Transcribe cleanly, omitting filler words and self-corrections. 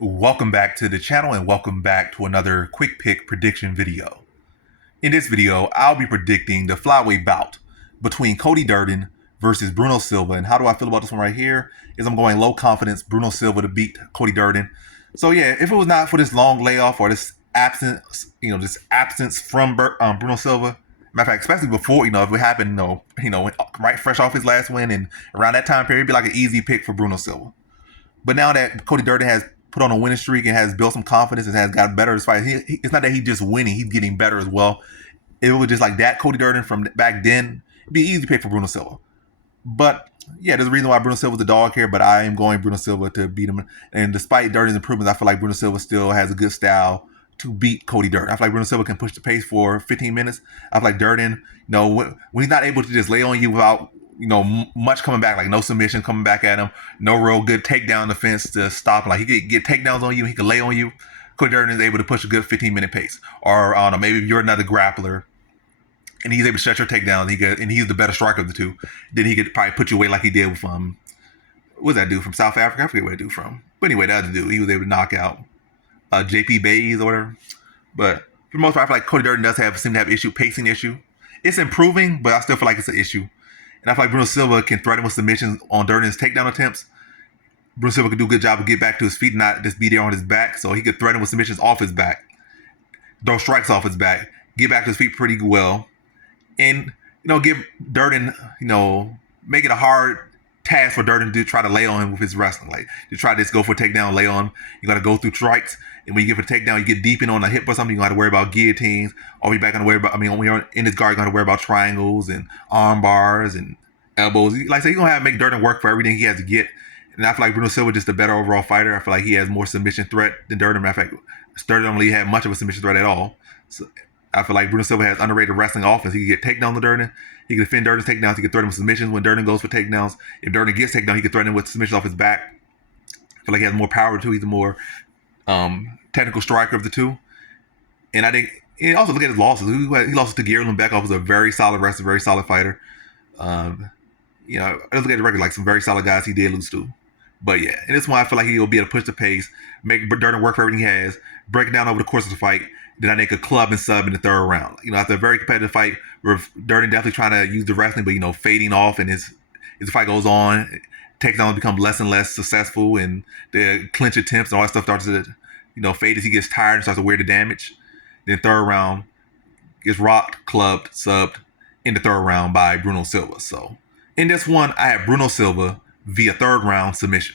Welcome back to the channel and welcome back to another quick pick prediction video. In this video, I'll be predicting the flyweight bout between Cody Durden versus Bruno Silva. And how do I feel about this one right here? Is I'm going low confidence Bruno Silva to beat Cody Durden. So yeah, if it was not for this long layoff or this absence, this absence from Bruno Silva, matter of fact, especially before, if it happened, right fresh off his last win and around that time period, it'd be like an easy pick for Bruno Silva. But now that Cody Durden has put on a winning streak and has built some confidence and has gotten better this fight, it's not that he's just winning; he's getting better as well. If it was just like that Cody Durden from back then, it'd be an easy pick for Bruno Silva. But yeah, there's a reason why Bruno Silva's a dog here, but I am going Bruno Silva to beat him. And despite Durden's improvements, I feel like Bruno Silva still has a good style to beat Cody Durden. I feel like Bruno Silva can push the pace for 15 minutes. I feel like Durden, when he's not able to just lay on you without much coming back, like no submission coming back at him, no real good takedown defense to stop him. Like he could get takedowns on you, he could lay on you. Cody Durden is able to push a good 15-minute pace. Or I don't know, maybe if you're another grappler and he's able to shut your takedown, and he's the better striker of the two, then he could probably put you away like he did with what's that dude from South Africa? I forget where that dude from. But anyway, the other dude, he was able to knock out JP Bays or whatever. But for the most part, I feel like Cody Durden does seem to have pacing issue. It's improving, but I still feel like it's an issue. And I feel like Bruno Silva can threaten with submissions on Durden's takedown attempts. Bruno Silva could do a good job of get back to his feet and not just be there on his back. So he could threaten with submissions off his back, throw strikes off his back, get back to his feet pretty well. And, give Durden, make it a hard task for Durden to try to lay on him with his wrestling. Like, to try to just go for a takedown, lay on him. You got to go through strikes. And when you get for a takedown, you get deep in on a hip or something, you got to worry about guillotines. Or you're back going to worry about, when you're in his guard, you're going to worry about triangles and arm bars and elbows. Like I say, you're going to have to make Durden work for everything he has to get. And I feel like Bruno Silva is just a better overall fighter. I feel like he has more submission threat than Durden. Matter of fact, Durden don't really have much of a submission threat at all. So I feel like Bruno Silva has underrated wrestling offense. He can get takedowns to Durden. He can defend Durden's takedowns. He can threaten with submissions when Durden goes for takedowns. If Durden gets takedown, he can threaten with submissions off his back. I feel like he has more power too. He's a more technical striker of the two. And I think, and also look at his losses. He lost to Gary Lembeckhoff, who's a very solid wrestler, very solid fighter. I look at the record, like some very solid guys he did lose to. But yeah, and this one I feel like he'll be able to push the pace, make Durden work for everything he has, break it down over the course of the fight. Then I make a club and sub in the third round. After a very competitive fight where Durden definitely trying to use the wrestling, but fading off, and as the fight goes on, takedowns become less and less successful, and the clinch attempts and all that stuff starts to fade as he gets tired and starts to wear the damage. Then third round gets rocked, clubbed, subbed in the third round by Bruno Silva. So in this one, I have Bruno Silva via third round submission.